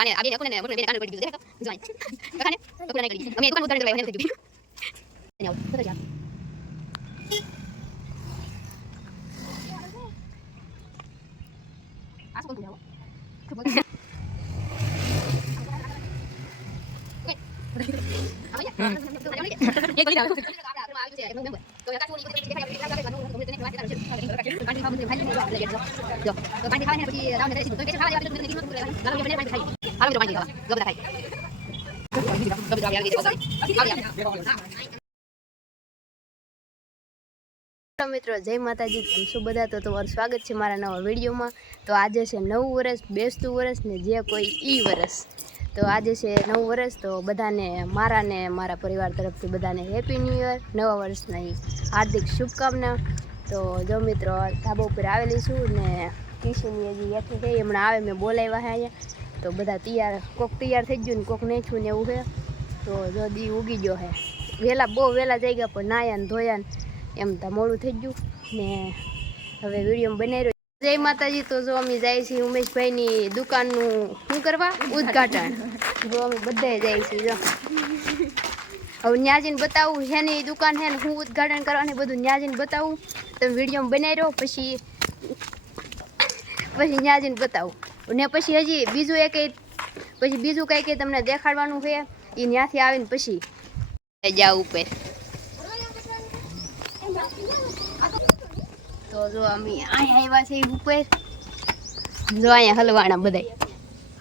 આને આ બે કોને મોટો બેને કાંડ પડી ગયું દેખાતો જોઈ કાકાને તો કોને કરી અમે દુકાન ઉતારી લેવા એને થઈ ગયું એને આવ તો જા આ કોણ બોલાવો મિત્રો જય માતાજી, કેમ છો બધા? તો તમારું સ્વાગત છે મારા નવા વિડીયોમાં. તો આજે છે નવું વર્ષ, બેસતું વર્ષ ને જે કોઈ ઈ વર્ષ. તો આજે છે નવું વર્ષ, તો બધાને મારા ને મારા પરિવાર તરફથી બધાને હેપી ન્યૂ યર, નવા વર્ષની હાર્દિક શુભકામના. તો જો મિત્રો ધાબા ઉપર આવેલી છું ને કિશનની હજી હેઠી છે, હમણાં આવે મેં બોલાવ્યા છે અહીંયા. તો બધા તૈયાર, કોક તૈયાર થઈ ગયું ને કોક નહીં છું ને એવું છે. તો જો દી ઉગી ગયો છે, વહેલા બહુ વહેલા જઈ ગયા પણ નાયા ને ધોયા ને એમ તો મોડું થઈ ગયું ને હવે વિડીયો બનાવી રહ્યો. જય માતાજી. તો જો અમે જાય છીએ ઉમેશભાઈની દુકાનનું શું કરવા ઉદ્ઘાટન. જો અમે બધાએ જાય છીએ. જો હવે ત્યાં જઈને બતાવું શેની દુકાન છે ને હું ઉદ્ઘાટન કરવાની બધું ત્યાં જઈને બતાવું. તમે વિડીયો બનાવી રહ્યો પછી ત્યાં જઈને બતાવું ને પછી હજી બીજું બીજું કંઈ તમને દેખાડવાનું છે એ ત્યાંથી આવીને પછી જાવ ઉપર. તો જો અમે અહીંયા આવ્યા છે ઉપર. જો અહીંયા હલવાના બધા.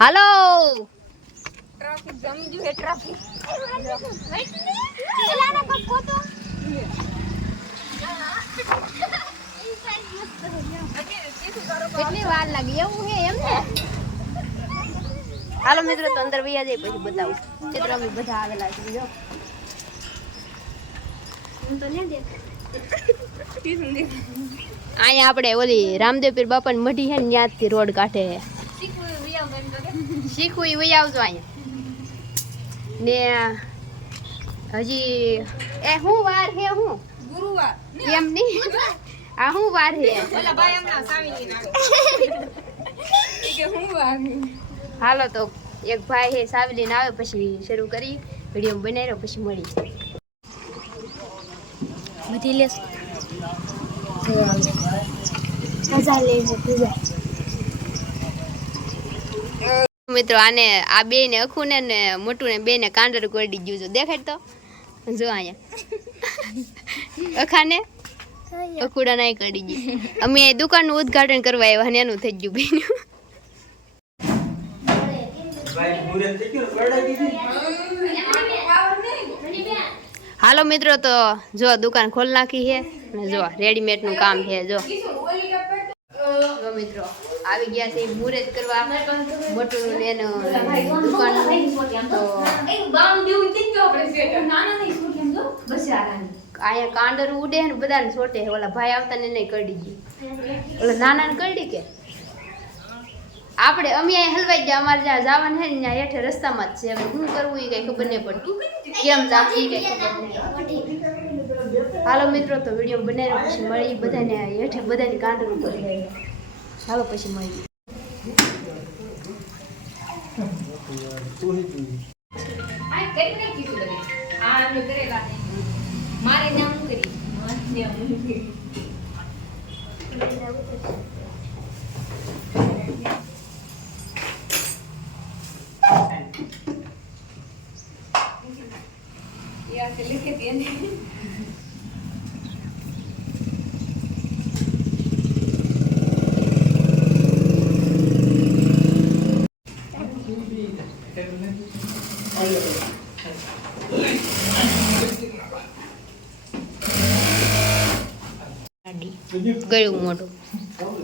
હાલો ટ્રાફિક જમી ગયું છે. ટ્રાફિક કેટલી વાર લાગી એવું છે એમ ને. હાલો મિત્રો તો અંદર વૈયા જાય પછી બતાવું. ચિત્ર અમે બધા આવેલા છે. જો અહીંયા આપણે ઓલી રામદેવ પીર બાપાની મઢી છે ને ત્યાંથી રોડ કાઢે શીખવું વહી આવજો અહીંયા ને હજી એ શું વાર છે? હું ગુરુવાર એમ નહીં, આ શું વાર છે? હાલો તો એક ભાઈ છે સાવલીને આવે પછી શરૂ કરી વિડીયો બનાવ્યો પછી મળી બધી લેસ મિત્રો. આને આ બે ને અખું ને મોટું ને બે ને કાંડર કોરડી ગયું છે. દેખાડ તો જો અહીંયા અખાને અખુડા નાય કરી ગઈ. અમે દુકાનનું ઉદ્ઘાટન કરવા આવ્યા ને એનું થઈ ગયું બેન. હાલો મિત્રો તો જો દુકાન ખોલ નાખી છે ને જો રેડીમેડ નું કામ છે. જો મિત્રો આવી ગયા છે મુહૂર્ત કરવા મોટું એનું દુકાન. અહીંયા કાંડર ઉડે ને બધાને છોટે. ઓલા ભાઈ આવતા ને નહીં કરડી ગઈ. ઓલા નાના ને કરડી કે આપણે અમે અહીંયા હલવાઈ ગયા. અમારે જ્યાં જવાનું છે ને ત્યાં હેઠે રસ્તામાં જ છે. હવે શું કરવું એ કઈ ખબર નહીં પડતી. કેમ જાવ એ કઈ ખબર નહીં. હાલો મિત્રો તો વિડીયો બનાવ્યો પછી મળી બધાને હેઠે બધાની કાંડર ઉપર લઈ. હાલો પછી મળી. મારે નામ કરી लिखे दिए ગળું મોટું.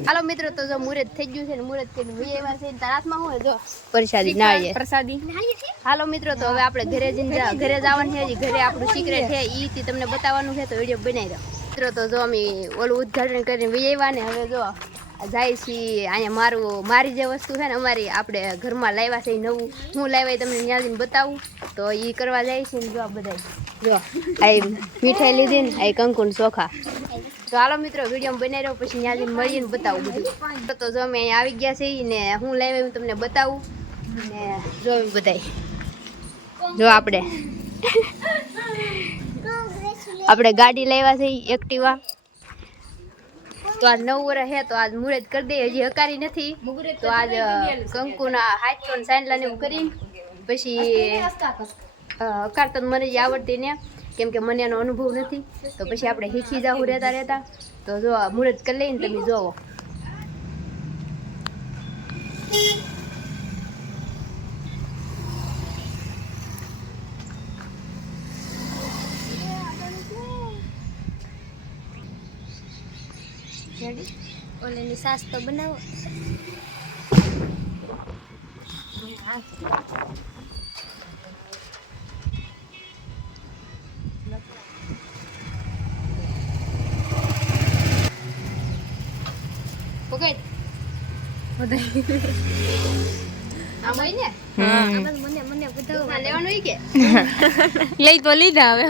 હાલો મિત્રો તો જો મુહૂર્ત થઈ ગયું છે ને મુહૂર્ત થઈને વિયેવા છે. તારા હાથમાં શું જો પ્રસાદી નાળિયેર પ્રસાદી. હાલો મિત્રો તો હવે આપણે ઘરે જવાનું છે. ઘરે આપણું સિક્રેટ છે ઈ તમને બતાવવાનું છે તો વિડીયો બનાવી દો. મિત્રો તો જો અમે ઓલું ઉદ્ઘાટન કરીને વિયેવા ને હવે જો જાય છીએ અહીંયા મારી જે વસ્તુ છે ને અમારી આપણે ઘરમાં લાવ્યા છે નવું. હું લાવ્યા તમને ત્યાં જઈને બતાવું તો એ કરવા જાય છે ને જો બધા જો આ મીઠાઈ લીધી ને આ કંકુન ચોખા. તો હાલો મિત્રો વિડીયો બનાવી રહ્યો પછી ત્યાં જઈને મળીને બતાવું બધું. તો જો અમે અહીંયા આવી ગયા છીએ ને હું લાવ્યા હું તમને બતાવું ને જો બધાય જો આપણે ગાડી લાવ્યા છે એક્ટિવા. તો આજ 9 વર્ષ હે તો આજ મુહૂર્ત કરી દે. હજી હકારી નથી તો આજ કંકુના હાથ તો સાંડલા ને એવું કરી પછી હકાર તો મને જ આવડતી ને કેમ કે મને એનો અનુભવ નથી તો પછી આપણે શીખી જાવું રહેતા તો જો મુહૂર્ત કરી લઈને તમે જોવો. ઓલેની સાસ તો બનાવો. પકડ આમ હોય ને મને બધા લેવાનું હોય કે લઈ તો લીધા હવે.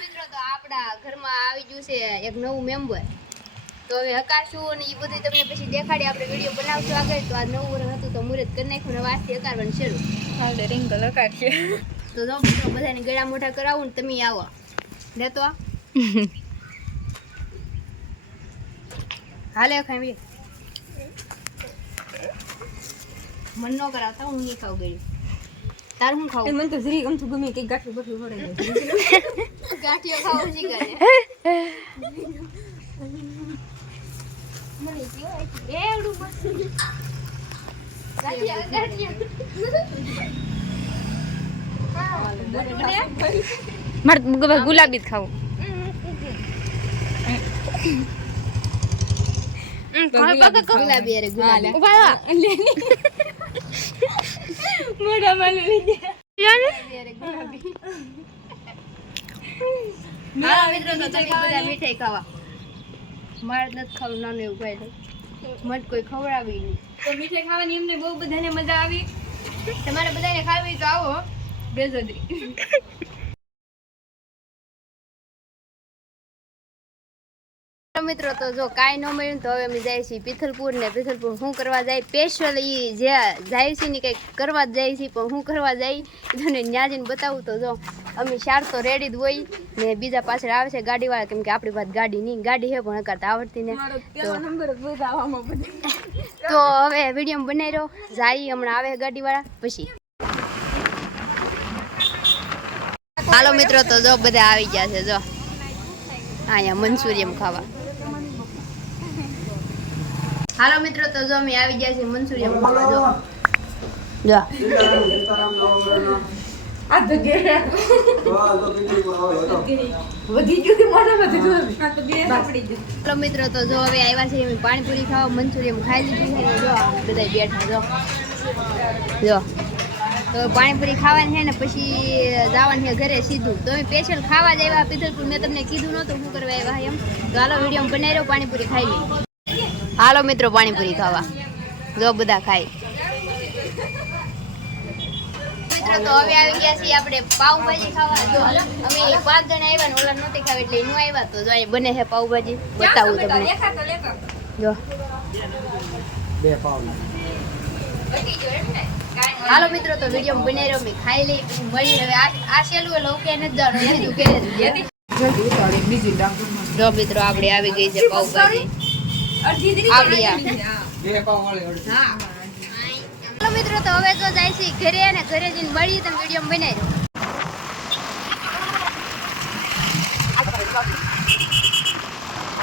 મિત્રો તો આપણા ઘરમાં આવી ગયું છે એક નવું મેમ્બર તો હવે હકારશું અને એ બધું તમને પછી દેખાડી આપણે વિડીયો બનાવશું આગળ. તો આ 9 વર્ષ હતું તો મુહૂર્ત કરી નાખ્યું ને વાસથી હકારવાનું શરૂ. આવડે રિંગલ હકારશે તો જો મિત્રો બધાને ગળા મોઢા કરાવું ને તમે આવો લેતો હાલે ખાઈ મન ન કરાવતા હું નહીં ખાવ ગયું. તારું શું ખાવું? મને તો જરી ગમતું ગમે કે ગાંઠું બઠું હોડે ગાંઠિયો ખાવું શી કરે મને કેવાય એવડું બસ મારે ગુલાબી જ ખાવું. ગુલાબી અરે ગુલાબી મોઢા માલું લઈ હા મિત્રો તો તમે બધા મીઠાઈ ખાવા. મારે નથી ખાવું નાનું એવું ખાઈ મત કોઈ ખવડાવી નહીં. તો મીઠાઈ ખાવાની એમને બહુ બધાને મજા આવી. તમારે બધાને ખાવી તો આવો બેજોદરી. મિત્રો તો જો કાંઈ ન મળ્યું તો હવે અમે જાય છીએ પિથલપુર ને પિથલપુર શું કરવા જાય સ્પેશિયલ એ જે જાય છે ને કંઈક કરવા જ જાય છે પણ શું કરવા જાય તમને ત્યાં જઈને બતાવું. તો જો અમે 4 તો રેડી જ હોય ને બીજા પાછળ આવે છે ગાડીવાળા કેમ કે આપણી પાસે ગાડી નહીં ગાડી છે પણ હકારતા આવડતી ને તો હવે વિડીયો બનાવી રહ્યો જાય હમણાં આવે ગાડીવાળા પછી. હાલો મિત્રો તો જો બધા આવી ગયા છે જો અહીંયા મંચુરિયમ ખાવા. હાલો મિત્રો તો જો અમે આવી ગયા છીએ મંચુરિયમ ખાવા. જો જો આ તો ગયા વધી ગયું કે મોઢામાંથી જોયું આ તો બે પડી ગયું. હાલો મિત્રો તો જો હવે આવ્યા છે અમે પાણીપુરી ખાવા મંચુરિયમ ખાઈ લીધું છે જો બધા બેઠા જો તો પાણીપુરી ખાવાની છે ને પછી જવાનું છે ઘરે સીધું. તો અમે સ્પેશિયલ ખાવા જ આવ્યા પિથલપુર. મેં તમને કીધું નહોતું શું કરવા આવ્યા એમ. તો હાલો વિડીયો બનાવી રહ્યો પાણીપુરી ખાઈ લઈએ. હાલો મિત્રો પાણીપુરી ખાવા જો બધા ખાઈ. મિત્રો તો હવે આવી ગયા છીએ આપણે પાવભાજી ખાવા. જો અમે 5 જણા આવ્યા ને ઓલા નહોતી ખાવા એટલે હું આવ્યા તો જો અહીં બને છે પાવભાજી બતાવું તમને જો બે પાવ. હાલો મિત્રો તો વિડીયો બનાવી રહ્યો મેં ખાઈ લઈ પછી મળી. હવે આ સેલું એટલે ઓકે નથી જવાનું. જો મિત્રો આપણે આવી ગઈ છે પાવભાજી આવડી હા. હાલો મિત્રો તો હવે તો જાય છે ઘરે અને ઘરે જઈને મળી તમે વિડીયો બનાવી રહ્યો.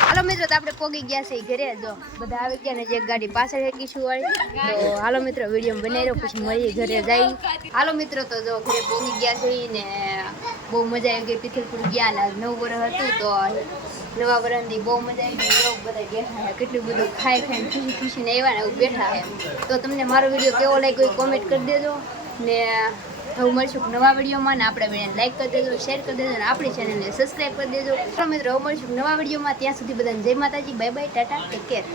હાલો મિત્રો તો આપણે પોગી ગયા છે ઘરે. જો બધા આવી ગયા ને એક ગાડી પાછળ હેકીશું વાળી. તો હાલો મિત્રો વિડીયો બનાવી રહ્યો પછી મળીએ ઘરે જઈ. હાલો મિત્રો તો જો ઘરે પોગી ગયા છે ને બહુ મજા આવી ગઈ. પિથલપુર ગયા ને 9 વર્ષ હતું તો નવા વર્ષની બહુ મજા આવી ગઈ. બધા બેઠા છે કેટલું બધું ખાઈ ખાઈને ખુશી ખુશીને આવ્યા ને એવું બેઠા છે. તો તમને મારો વિડીયો કેવો લાગ્યો એ કોમેન્ટ કરી દેજો ને હવે મળશું નવા વિડીયોમાં ને આપણા વિડીયોને લાઈક કરી દેજો શેર કરી દેજો અને આપણી ચેનલને સબસ્ક્રાઈબ કરી દેજો. મિત્રો હવે મળશું નવા વિડીયોમાં. ત્યાં સુધી બધાને જય માતાજી bye bye Tata take care.